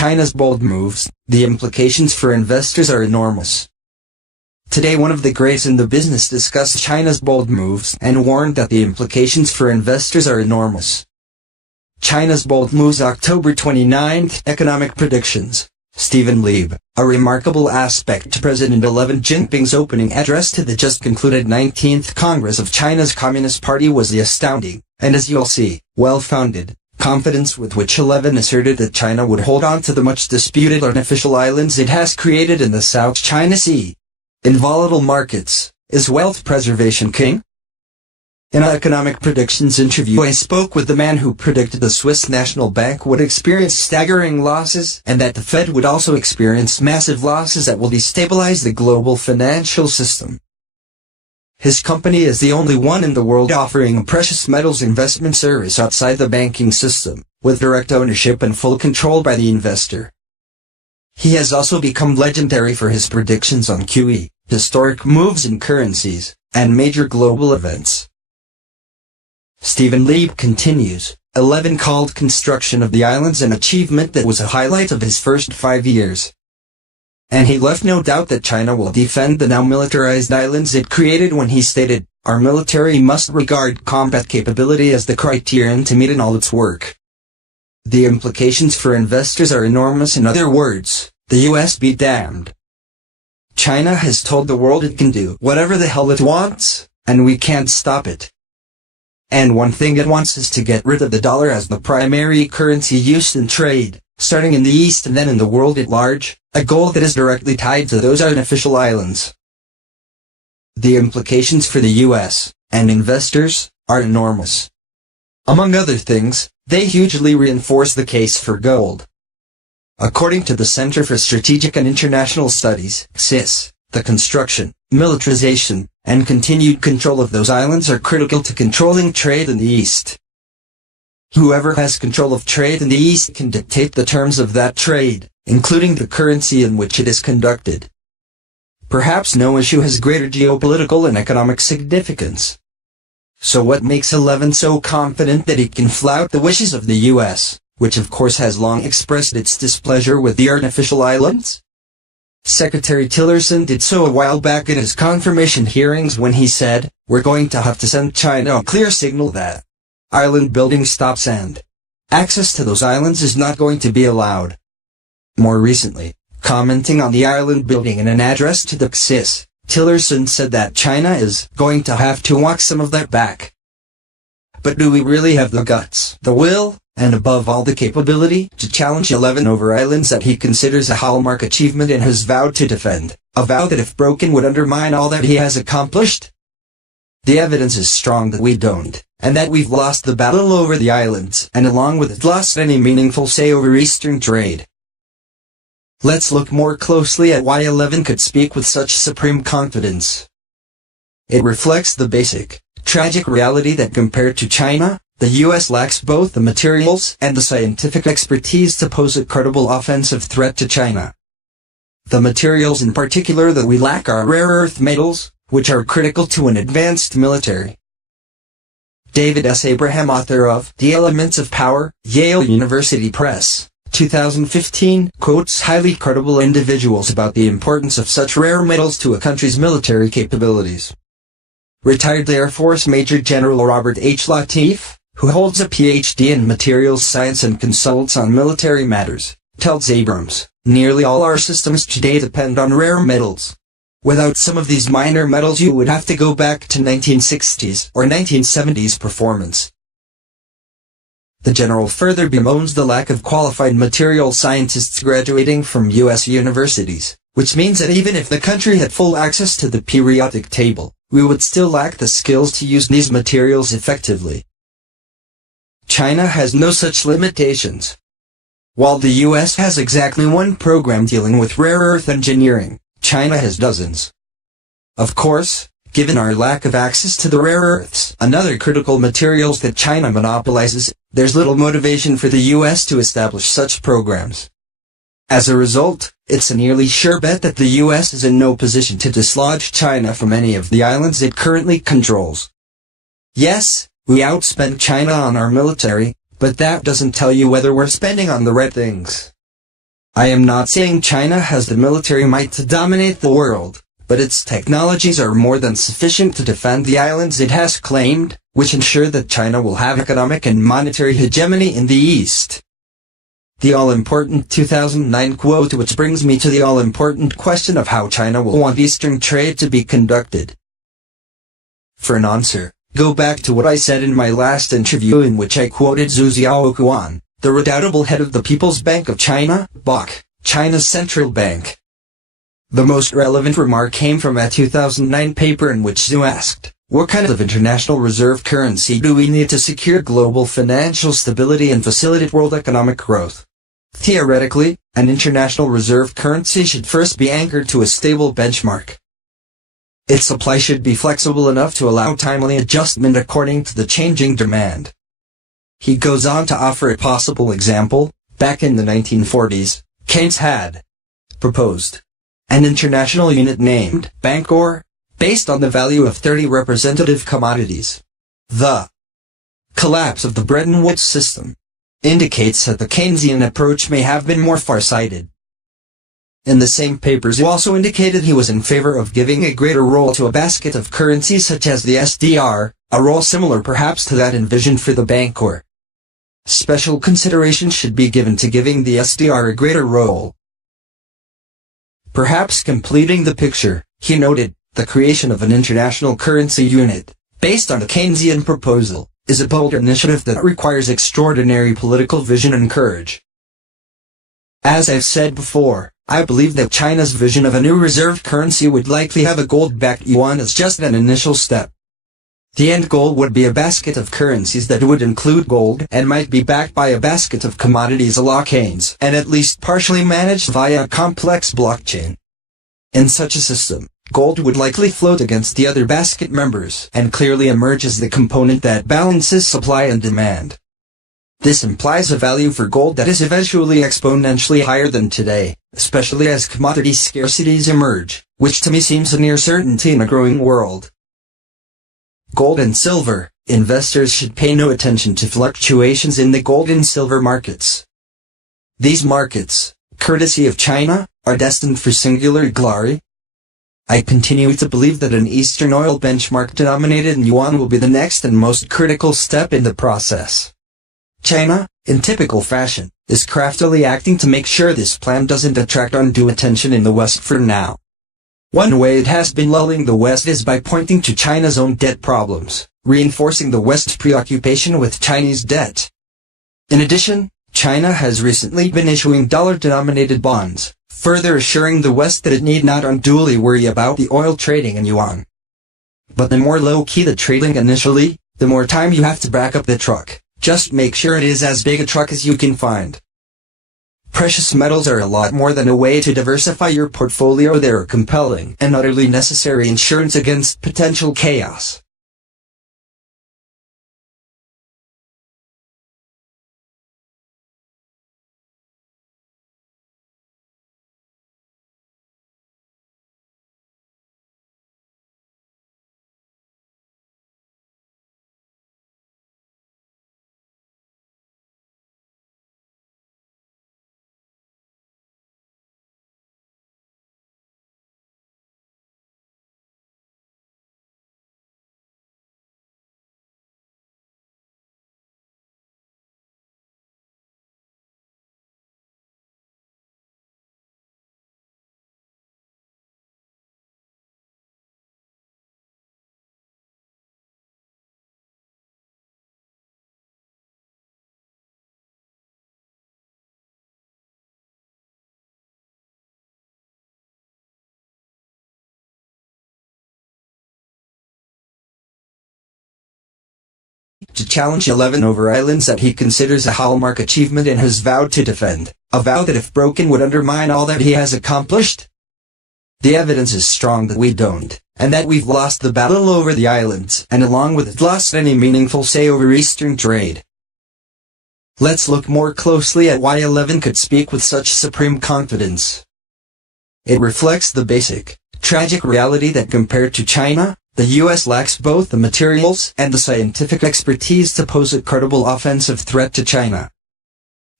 China's bold moves, the implications for investors are enormous. Today one of the greats in the business discussed China's bold moves and warned that the implications for investors are enormous. China's bold moves, October 29, economic predictions. Stephen Lieb. A remarkable aspect to President Xi Jinping's opening address to the just concluded 19th Congress of China's Communist Party was the astounding, and as you'll see, well-founded, confidence with which Xi asserted that China would hold on to the much-disputed artificial islands it has created in the South China Sea. In volatile markets, is wealth preservation king? In an economic predictions interview, I spoke with the man who predicted the Swiss National Bank would experience staggering losses and that the Fed would also experience massive losses that will destabilize the global financial system. His company is the only one in the world offering a precious metals investment service outside the banking system, with direct ownership and full control by the investor. He has also become legendary for his predictions on QE, historic moves in currencies, and major global events. Stephen Lieb continues, 11 called construction of the islands an achievement that was a highlight of his first 5 years. And he left no doubt that China will defend the now militarized islands it created when he stated, "Our military must regard combat capability as the criterion to meet in all its work." The implications for investors are enormous. In other words, the US be damned. China has told the world it can do whatever the hell it wants, and we can't stop it. And one thing it wants is to get rid of the dollar as the primary currency used in trade, starting in the East and then in the world at large, a goal that is directly tied to those artificial islands. The implications for the US and investors are enormous. Among other things, they hugely reinforce the case for gold. According to the Center for Strategic and International Studies, CSIS, the construction, militarization, and continued control of those islands are critical to controlling trade in the East. Whoever has control of trade in the East can dictate the terms of that trade, including the currency in which it is conducted. Perhaps no issue has greater geopolitical and economic significance. So what makes Xi so confident that he can flout the wishes of the US, which of course has long expressed its displeasure with the artificial islands? Secretary Tillerson did so a while back at his confirmation hearings when he said, "We're going to have to send China a clear signal that island building stops and access to those islands is not going to be allowed." More recently, commenting on the island building in an address to the CSIS, Tillerson said that China is going to have to walk some of that back. But do we really have the guts, the will, and above all the capability to challenge 11 over islands that he considers a hallmark achievement and has vowed to defend, a vow that if broken would undermine all that he has accomplished? The evidence is strong that we don't, and that we've lost the battle over the islands, and along with it lost any meaningful say over Eastern trade. Let's look more closely at why 11 could speak with such supreme confidence. It reflects the basic, tragic reality that compared to China, the US lacks both the materials and the scientific expertise to pose a credible offensive threat to China. The materials in particular that we lack are rare earth metals, which are critical to an advanced military. David S. Abraham, author of The Elements of Power, Yale University Press, 2015, quotes highly credible individuals about the importance of such rare metals to a country's military capabilities. Retired Air Force Major General Robert H. Latif, who holds a Ph.D. in materials science and consults on military matters, tells Abrams, "Nearly all our systems today depend on rare metals. Without some of these minor metals you would have to go back to 1960s or 1970s performance." The general further bemoans the lack of qualified material scientists graduating from U.S. universities, which means that even if the country had full access to the periodic table, we would still lack the skills to use these materials effectively. China has no such limitations. While the US has exactly one program dealing with rare earth engineering, China has dozens. Of course, given our lack of access to the rare earths, another critical materials that China monopolizes, there's little motivation for the US to establish such programs. As a result, it's a nearly sure bet that the US is in no position to dislodge China from any of the islands it currently controls. Yes, we outspend China on our military, but that doesn't tell you whether we're spending on the right things. I am not saying China has the military might to dominate the world, but its technologies are more than sufficient to defend the islands it has claimed, which ensure that China will have economic and monetary hegemony in the East. The all-important 2009 quote, which brings me to the all-important question of how China will want Eastern trade to be conducted. For an answer, go back to what I said in my last interview in which I quoted Zhu Xiaoquan, the redoubtable head of the People's Bank of China, BOC, China's central bank. The most relevant remark came from a 2009 paper in which Zhu asked, what kind of international reserve currency do we need to secure global financial stability and facilitate world economic growth? Theoretically, an international reserve currency should first be anchored to a stable benchmark. Its supply should be flexible enough to allow timely adjustment according to the changing demand. He goes on to offer a possible example. Back in the 1940s, Keynes had proposed an international unit named Bancor, based on the value of 30 representative commodities. The collapse of the Bretton Woods system indicates that the Keynesian approach may have been more far-sighted. In the same papers he also indicated he was in favor of giving a greater role to a basket of currencies such as the SDR, a role similar perhaps to that envisioned for the Bancor. Special consideration should be given to giving the SDR a greater role. Perhaps completing the picture, he noted, the creation of an international currency unit, based on the Keynesian proposal, is a bold initiative that requires extraordinary political vision and courage. As I've said before, I believe that China's vision of a new reserve currency would likely have a gold-backed yuan as just an initial step. The end goal would be a basket of currencies that would include gold and might be backed by a basket of commodities a la Keynes and at least partially managed via a complex blockchain. In such a system, gold would likely float against the other basket members and clearly emerge as the component that balances supply and demand. This implies a value for gold that is eventually exponentially higher than today, especially as commodity scarcities emerge, which to me seems a near certainty in a growing world. Gold and silver. Investors should pay no attention to fluctuations in the gold and silver markets. These markets, courtesy of China, are destined for singular glory. I continue to believe that an Eastern oil benchmark denominated in yuan will be the next and most critical step in the process. China, in typical fashion, is craftily acting to make sure this plan doesn't attract undue attention in the West for now. One way it has been lulling the West is by pointing to China's own debt problems, reinforcing the West's preoccupation with Chinese debt. In addition, China has recently been issuing dollar-denominated bonds, further assuring the West that it need not unduly worry about the oil trading in yuan. But the more low-key the trading initially, the more time you have to back up the truck. Just make sure it is as big a truck as you can find. Precious metals are a lot more than a way to diversify your portfolio. They are compelling and utterly necessary insurance against potential chaos. To challenge 11 over islands that he considers a hallmark achievement and has vowed to defend, a vow that if broken would undermine all that he has accomplished. The evidence is strong that we don't, and that we've lost the battle over the islands, and along with it lost any meaningful say over Eastern trade. Let's look more closely at why 11 could speak with such supreme confidence. It reflects the basic, tragic reality that compared to China, the U.S. lacks both the materials and the scientific expertise to pose a credible offensive threat to China.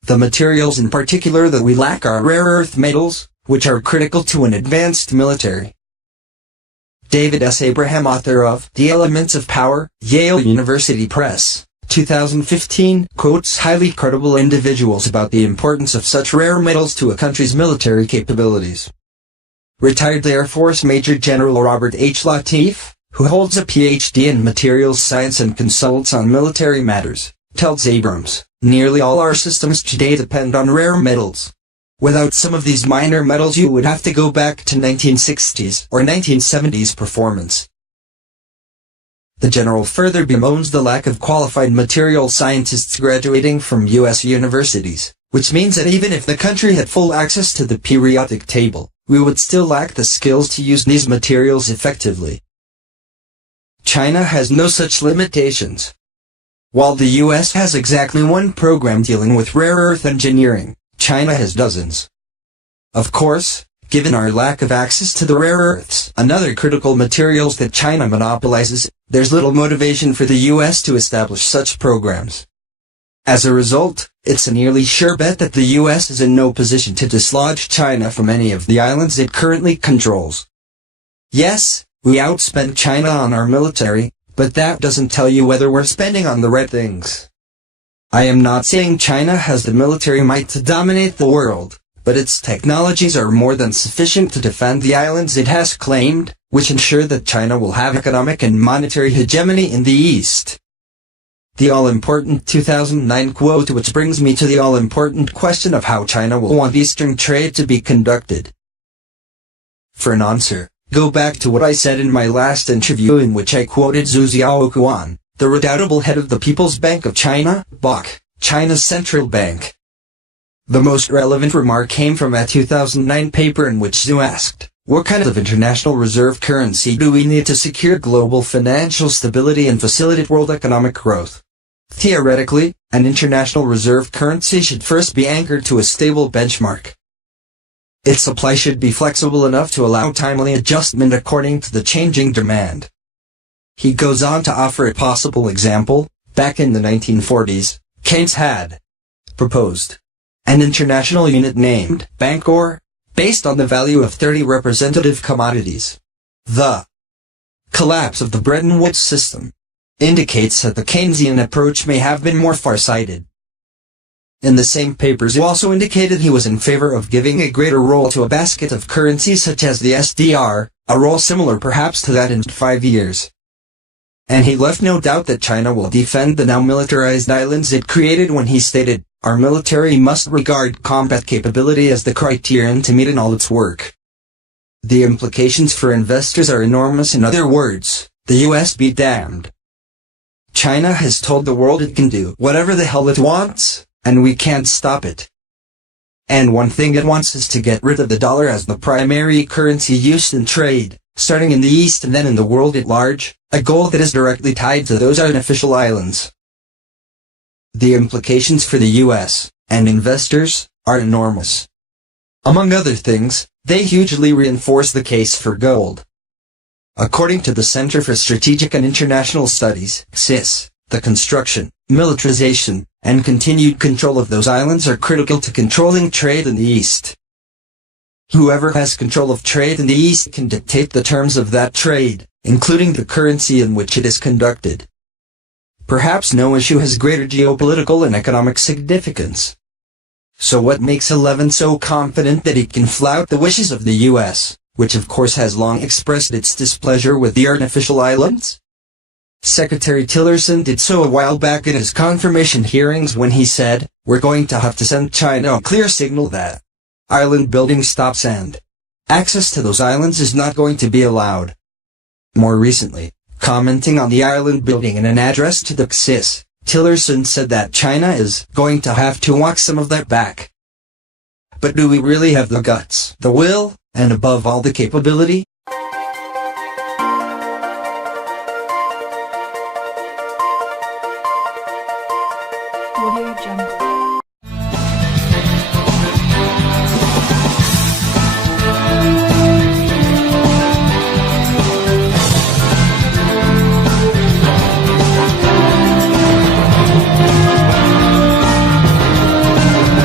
The materials in particular that we lack are rare earth metals, which are critical to an advanced military. David S. Abraham, author of The Elements of Power, Yale University Press, 2015, quotes highly credible individuals about the importance of such rare metals to a country's military capabilities. Retired Air Force Major General Robert H. Latif, who holds a Ph.D. in materials science and consults on military matters, tells Abrams, "Nearly all our systems today depend on rare metals. Without some of these minor metals you would have to go back to 1960s or 1970s performance." The general further bemoans the lack of qualified material scientists graduating from U.S. universities, which means that even if the country had full access to the periodic table, we would still lack the skills to use these materials effectively. China has no such limitations. While the U.S. has exactly one program dealing with rare earth engineering, China has dozens. Of course, given our lack of access to the rare earths and other critical materials that China monopolizes, there's little motivation for the U.S. to establish such programs. As a result, it's a nearly sure bet that the U.S. is in no position to dislodge China from any of the islands it currently controls. Yes, we outspend China on our military, but that doesn't tell you whether we're spending on the right things. I am not saying China has the military might to dominate the world, but its technologies are more than sufficient to defend the islands it has claimed, which ensure that China will have economic and monetary hegemony in the East. The all-important 2009 quote, which brings me to the all-important question of how China will want Eastern trade to be conducted. For an answer, go back to what I said in my last interview in which I quoted Zhu Xiaoquan, the redoubtable head of the People's Bank of China, BOC, China's central bank. The most relevant remark came from a 2009 paper in which Zhu asked, "What kind of international reserve currency do we need to secure global financial stability and facilitate world economic growth?" Theoretically, an international reserve currency should first be anchored to a stable benchmark. Its supply should be flexible enough to allow timely adjustment according to the changing demand. He goes on to offer a possible example. Back in the 1940s, Keynes had proposed an international unit named Bancor, based on the value of 30 representative commodities. The collapse of the Bretton Woods system indicates that the Keynesian approach may have been more far-sighted. In the same papers he also indicated he was in favor of giving a greater role to a basket of currencies such as the SDR, a role similar perhaps to that in 5 years. And he left no doubt that China will defend the now militarized islands it created when he stated, "Our military must regard combat capability as the criterion to meet in all its work." The implications for investors are enormous. In other words, the US be damned. China has told the world it can do whatever the hell it wants, and we can't stop it. And one thing it wants is to get rid of the dollar as the primary currency used in trade, starting in the East and then in the world at large, a goal that is directly tied to those artificial islands. The implications for the U.S. and investors are enormous. Among other things, they hugely reinforce the case for gold. According to the Center for Strategic and International Studies, CSIS, the construction, militarization, and continued control of those islands are critical to controlling trade in the East. Whoever has control of trade in the East can dictate the terms of that trade, including the currency in which it is conducted. Perhaps no issue has greater geopolitical and economic significance. So what makes Eleven so confident that it can flout the wishes of the U.S., which of course has long expressed its displeasure with the artificial islands? Secretary Tillerson did so a while back in his confirmation hearings when he said, "We're going to have to send China a clear signal that island building stops and access to those islands is not going to be allowed." More recently, commenting on the island building in an address to the CSIS, Tillerson said that China is going to have to walk some of that back. But do we really have the guts, the will, and above all the capability? Audio Jungle.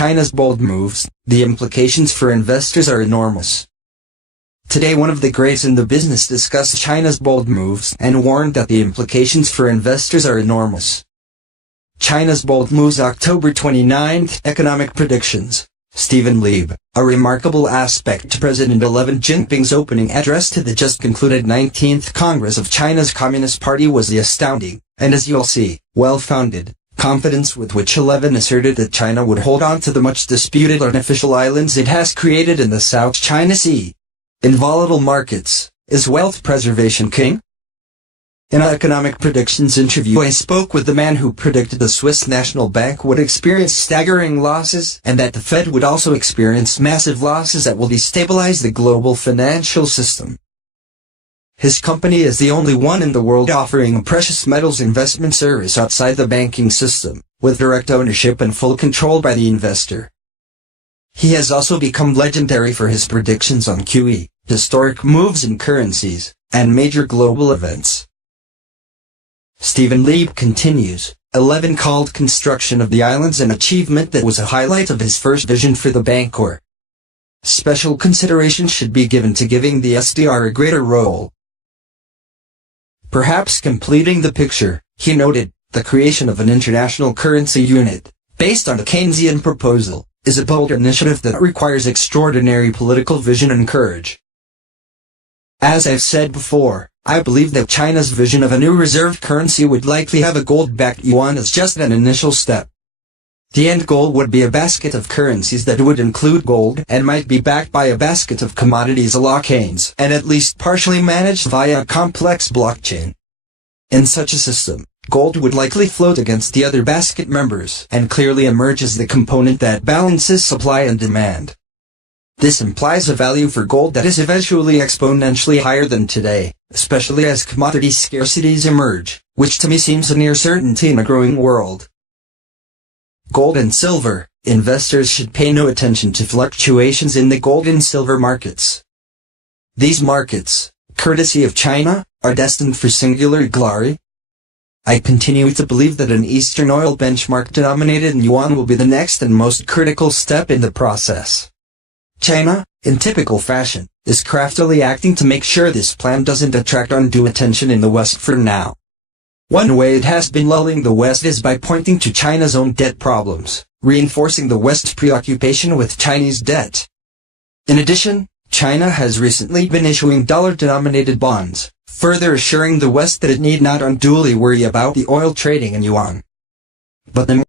China's bold moves, the implications for investors are enormous. Today one of the greats in the business discussed China's bold moves and warned that the implications for investors are enormous. China's bold moves October 29, economic predictions. Stephen Lieb, a remarkable aspect to President Xi Jinping's opening address to the just concluded 19th Congress of China's Communist Party was the astounding, and as you'll see, well-founded, confidence with which Xi asserted that China would hold on to the much-disputed artificial islands it has created in the South China Sea. In volatile markets, is wealth preservation king? In an economic predictions interview I spoke with the man who predicted the Swiss National Bank would experience staggering losses and that the Fed would also experience massive losses that will destabilize the global financial system. His company is the only one in the world offering a precious metals investment service outside the banking system, with direct ownership and full control by the investor. He has also become legendary for his predictions on QE, historic moves in currencies, and major global events. Stephen Lieb continues, 11 called construction of the islands an achievement that was a highlight of his first vision for the Bancor. Special consideration should be given to giving the SDR a greater role. Perhaps completing the picture, he noted, the creation of an international currency unit, based on a Keynesian proposal, is a bold initiative that requires extraordinary political vision and courage. As I've said before, I believe that China's vision of a new reserve currency would likely have a gold-backed yuan as just an initial step. The end goal would be a basket of currencies that would include gold and might be backed by a basket of commodities blockchains and at least partially managed via a complex blockchain. In such a system, gold would likely float against the other basket members and clearly emerge as the component that balances supply and demand. This implies a value for gold that is eventually exponentially higher than today, especially as commodity scarcities emerge, which to me seems a near certainty in a growing world. Gold and silver, investors should pay no attention to fluctuations in the gold and silver markets. These markets, courtesy of China, are destined for singular glory. I continue to believe that an Eastern oil benchmark denominated in yuan will be the next and most critical step in the process. China, in typical fashion, is craftily acting to make sure this plan doesn't attract undue attention in the West for now. One way it has been lulling the West is by pointing to China's own debt problems, reinforcing the West's preoccupation with Chinese debt. In addition, China has recently been issuing dollar-denominated bonds, further assuring the West that it need not unduly worry about the oil trading in yuan. But the